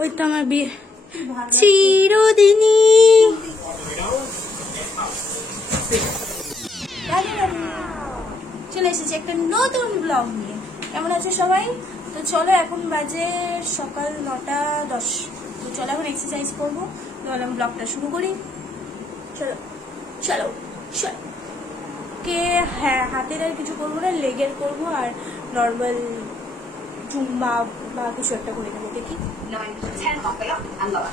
ওই তো আমার বিয়ে চিরদিনই। চলে এসেছি একটা নতুন ব্লগ নিয়ে। কেমন আছে সবাই? তো চলো, এখন বাজে সকাল 9:10। তো চলো এখন এক্সারসাইজ করবো। তো আমি ব্লগটা শুরু করি। চলো চলো চলো। কে হ্যাঁ, হাতের আর কিছু করবো না, লেগের করবো আর নর্মাল জুম্বা বা কিছু একটা করে নেবো। দেখি 9 to 10 buckle up and lower.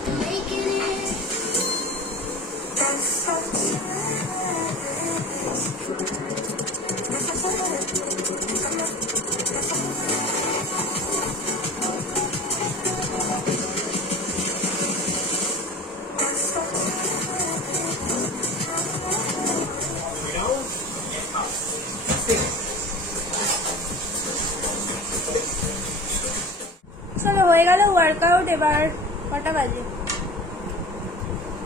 চলো, হয়ে গেল ওয়ার্কআউট। এবার কটা বাজে?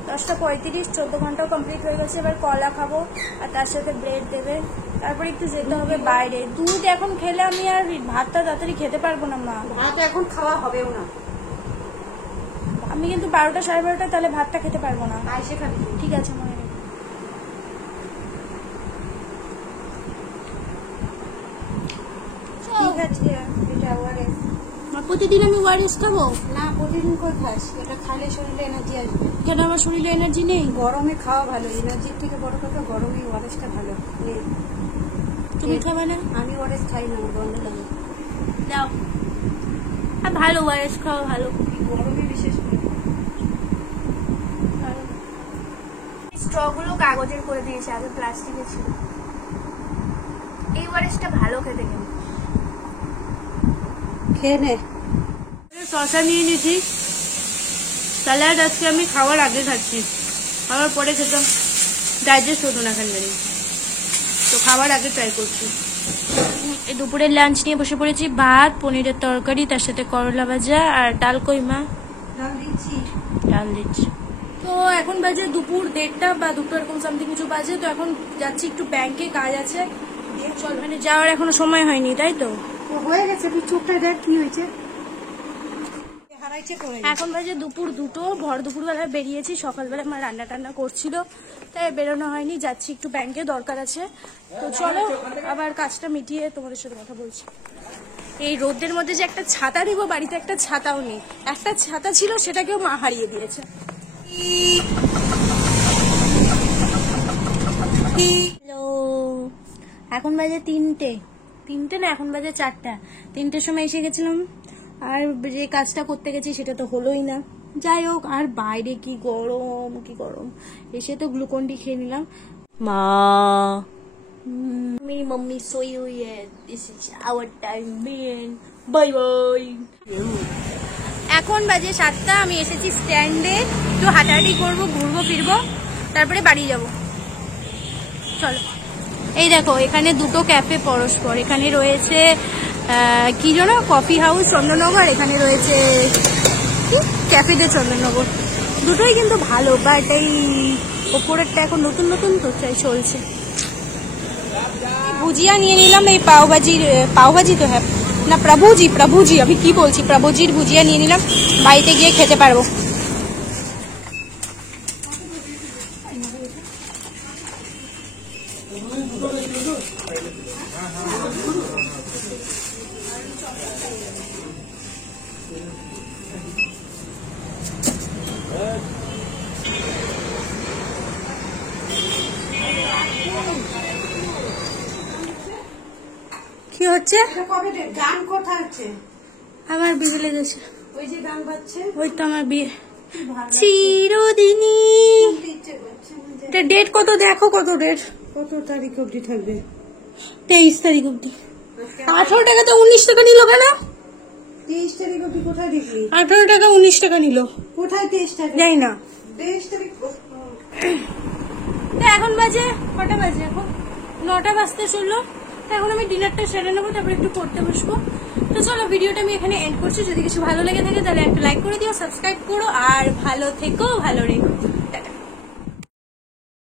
10:35। 14 ঘন্টাও কমপ্লিট হয়ে গেছে। এবার কলা খাবো আর তার সাথে ব্রেড দেবে। তারপরে একটু যেতে হবে বাইরে। দুধ এখন খেলে আমি আর ভাতটা তাড়াতাড়ি খেতে পারবো না মা। ভাত এখন খাওয়া হবেও না। আমি কিন্তু 12টা 12:30 তাহলে ভাতটা খেতে পারবো না। আইসে খাবি। ঠিক আছে, মনে নেই। ঠিক আছে, এটা ওয়ারেস। প্রতিদিন আমি ওয়ারেস খাবো না, প্রতিদিন কই খাস? এটা খালে শরীরে এনার্জি আসবে। কেন? আমার শরীরে এনার্জি নেই। গরমে খাওয়া ভালো, এনার্জির থেকে বড় কথা গরমে ওয়ারেসটা ভালো। তুমি খাবে না? আমি ওয়ারেস খাই না, আমার গন্ধ লাগে। দাও। আর ভালো, ওয়ারেস খাওয়া ভালো। গরমে বিশেষ করে। স্ট্রগুলো কাগজের করে দিয়েছে, আগে প্লাস্টিকের ছিল। এই ওয়ারেসটা ভালো খেতে। কিন্তু খেয়ে নে। শশা নিয়ে নিয়েছি। স্যালাড আজকে আমি খাওয়ার আগে খাচ্ছি, খাওয়ার পরে খেতাম ডাইজেস্ট হতো না এখানে। তো খাওয়ার আগে ট্রাই করছি। এই দুপুরের লাঞ্চ নিয়ে বসে পড়েছি। ভাত, পনিরের তরকারি, তার সাথে করলা ভাজা আর ডাল কইমা। ডাল দিচ্ছি। তো এখন বাজে দুপুর 1:30 বা 2 এরকম সামথিং কিছু বাজে। তো এখন যাচ্ছি একটু ব্যাংকে, কাজ আছে। চল, মানে যাওয়ার এখনো সময় হয়নি, তাই তো? হয়ে গেছে। তুই চোখটা দেখ কি হয়েছে। এখন বাজে দুপুর 2। ভর দুপুরবেলা বেরিয়েছি। সকালবেলা আমার রান্না টান্না করছিল, তাই বেরোনো হয়নি। যাচ্ছি একটু ব্যাংকে, দরকার আছে। তো চলো, আবার কাজটা মিটিয়ে তোমাদের সাথে কথা বলছি। এই রোদের মধ্যে যে একটা ছাতা দিব, বাড়িতে একটা ছাতাও নেই। একটা ছাতা ছিল, সেটাকেও মা হারিয়ে দিয়েছে। হ্যালো, এখন বাজে 3টে না, এখন বাজে 4টা। 3টের সময় এসে গেছিলাম, আর যে কাজটা করতে গেছি সেটা তো হলোই না। যাই হোক, আর বাইরে কি গরম, কি গরম। এসে তো গ্লুকন ডি খেয়ে নিলাম। মা, मेरी मम्मी सोई हुई है। This is our time been. Bye bye. এখন বাজে 7টা। আমি এসেছি স্ট্যান্ডে, একটু হাঁটাহাঁটি করবো, ঘুরবো ফিরবো, তারপরে বাড়ি যাব। চলো। এই দেখো, এখানে দুটো ক্যাফে পরস্পর। এখানে রয়েছে কি যেন, কফি হাউস চন্দননগর। এখানে রয়েছে কি ক্যাফে ডে চন্দননগর। দুটোই কিন্তু ভালো, বাট এই ওপরেরটা এখন নতুন নতুন তো চাই চলছে। ভুজিয়া নিয়ে নিলাম। এই পাওভাজি তো হ্যাঁ না, প্রভুজি আমি কি বলছি, প্রভুজির ভুজিয়া নিয়ে নিলাম। বাড়িতে গিয়ে খেতে পারবো। কি হচ্ছে? গান কোথায় হচ্ছে? আমার বিয়ে লেগেছে। ওই যে গান বাজছে, ওই তো আমার বিয়ে চিরদিনই। ডেট কত দেখো, কত ডেট? কত তারিখ অবধি থাকবে? 23 তারিখ অবধি। 18 টাকাতে 19 টাকা নিল কেন? 23 তারিখ অবধি কোথায় দেখলি? 18 টাকা 19 টাকা নিল। কোথায় 23 তারিখ? জানি না। 23 তারিখ। এখন বাজে কটা বাজে? এখন 9টা বাজতে চললো। এখন আমি ডিনারটা সেরে নেবো, তারপর একটু পড়তে বসবো। তো চলো, ভিডিওটা আমি এখানে এন্ড করছি। যদি কিছু ভালো লেগে থাকে তাহলে একটা লাইক করে দিও, সাবস্ক্রাইব করো, আর ভালো থেকো, ভালো রেখো।